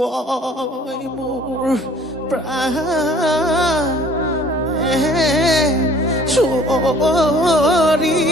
ঐ মোৰ প্ৰাণে চৰি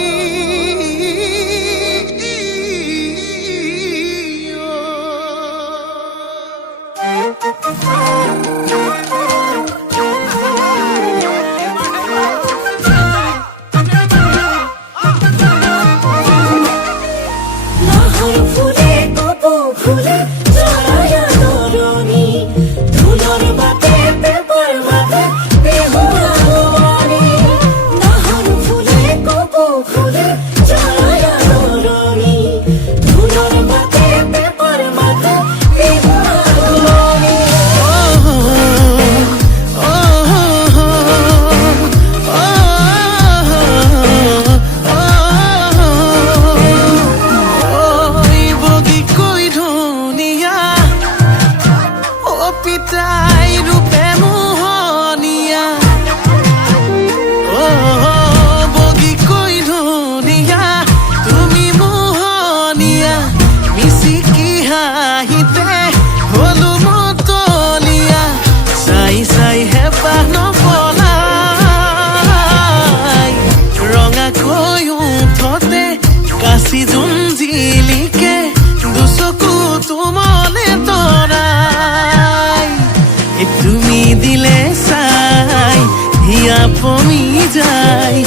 পমি যায়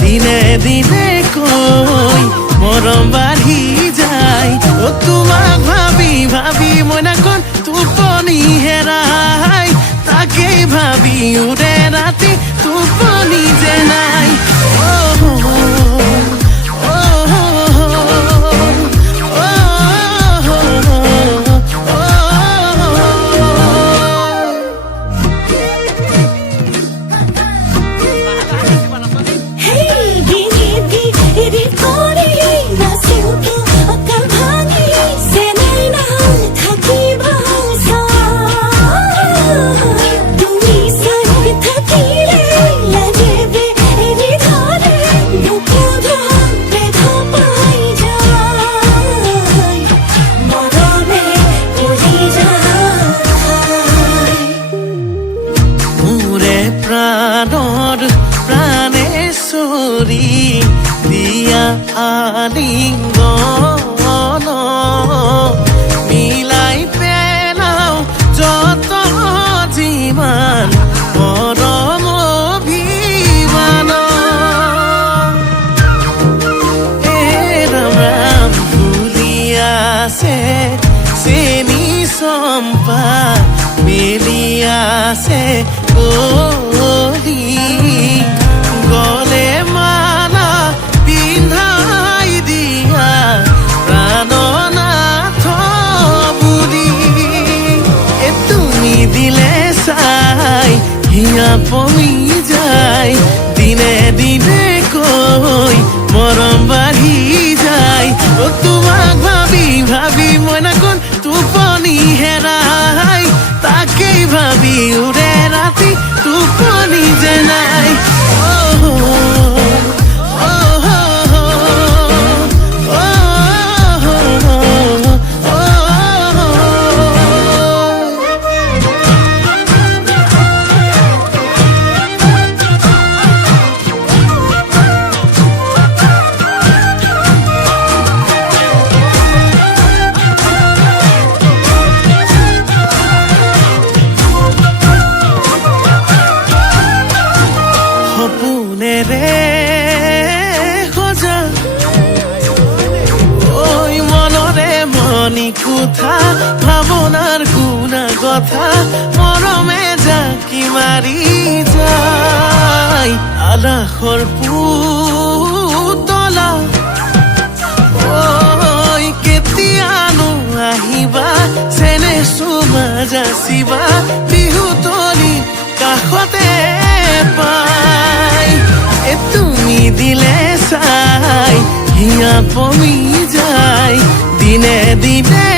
দিনে দিনে কৈ মৰম বাঢ়ি যায় ও তোমাক ভাবি ভাবি মই নাকন টোপনি হেৰাই তাকেই ভাবি উৰে ৰাতি টোপনি যে নাই দিয়া আলিঙ্গন মিলাই পেলাও যত যিমান মৰম অভিমান ৰাম ৰাম ফুলি আছে চেনি চম্পা মেলি আছে কলি গলে মালা পিন্ধাই দিয়া প্ৰাণনাথ বুলি তুমি দিলে চাই হিয়া পমি যায় দিনে দিনে কৈ মৰম বাঢ়ি যায় ও তোমাক ভাবি ভাবি মই নাকন টোপনি হেৰাই তাকেই ভাবি উৰে ৰাতি টোপনি যে নাই কোথা ভাবনার গুণা কথা মরমে জাকি মারি যায় আলাহর পুতলা ওই কেতিয়ানো আহিবা চেনে চুমা যাচিবা বিহুতলি কাষতে পাই তুমি দিলে চাই হিয়া পমি যায় দিনে দিনে